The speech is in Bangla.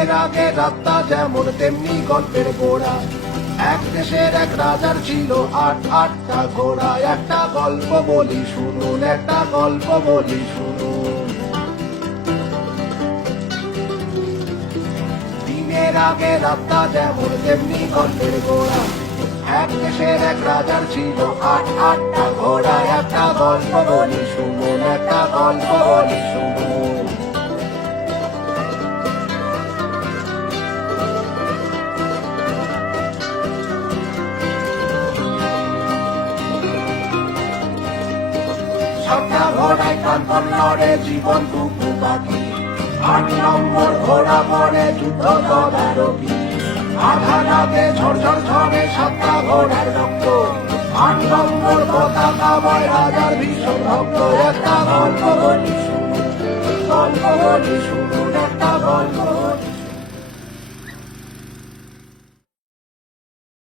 দিনের আগে রাতটা যেমন তেমনি গল্পের গোড়া। এক দেশের এক রাজার ছিল আটটা ঘোড়া। একটা গল্প বলি শুনুন, একটা গল্প বলি শুনুন। দিনের আগে রাতটা যেমন তেমনি গল্পের গোড়া। এক দেশের এক রাজার ছিল আটটা ঘোড়া। একটা গল্প বলি শুনুন, একটা গল্প বলি শুনুন। সবটা ঘোড়ায় প্রাণপণ লড়ে জীবন টুকু বাকি। ৮ নম্বর ঘোড়া পরে যুদ্ধ তদারকি। আঘাত আগে ঝরঝর ঝরে ৭টা ঘোড়ার রক্ত। ৮ নম্বর পতাকা বয় রাজার ভীষণ ভক্ত। একটা গল্প বলি শুনুন, গল্প বলি শুনুন, একটা গল্প